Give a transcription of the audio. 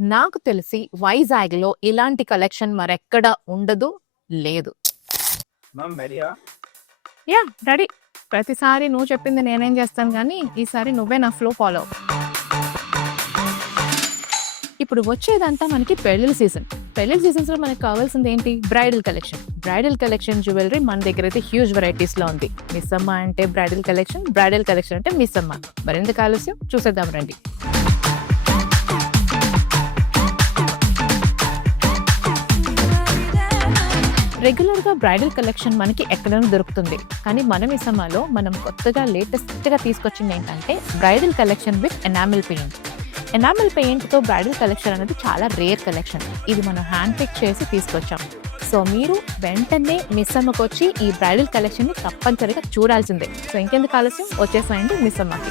నాకు తెలిసి వైజాగ్‌లో ఇలాంటి కలెక్షన్ మరెక్కడ ఉండదు, లేదు. మ్యామ్ రెడీయా? యాహ్! రెడీ. ప్రతిసారి నువ్వు చెప్పింది నేనేం చేస్తాను గానీ, ఈసారి నువ్వే నా ఫ్లో ఫాలో అవ్వు. ఇప్పుడు వచ్చేదంతా మనకి పెళ్ళిళ్ళ సీజన్. పెళ్ళిళ్ళ సీజన్స్‌లో మనకు కావాల్సింది ఏంటి? Bridal collection. Bridal collection jewellery మన దగ్గర అయితే హ్యూజ్ వెరైటీస్‌లో ఉంది. మిస్సమ్మ అంటే బ్రైడల్ కలెక్షన్ అంటే మిస్సమ్మ. మరెందుకు ఆలస్యం చూసేద్దాం రండి. రెగ్యులర్‌గా బ్రైడల్ కలెక్షన్ మనకి ఎక్కడైనా దొరుకుతుంది. కానీ మన మిస్సమ్మలో మనం కొత్తగా లేటెస్ట్‌గా తీసుకొచ్చింది ఏంటంటే bridal collection with enamel paint. Enamel పెయింట్‌తో బ్రైడల్ కలెక్షన్ అనేది చాలా రేర్ కలెక్షన్. ఇది మనం హ్యాండ్ పిక్ చేసి తీసుకొచ్చాం. సో మీరు వెంటనే మిస్సమ్మకొచ్చి ఈ బ్రైడల్ కలెక్షన్‌ని తప్పనిసరిగా చూడాల్సిందే. సో ఇంకెందుకు ఆలస్యం వచ్చేసేయండి మిస్సమ్మకి.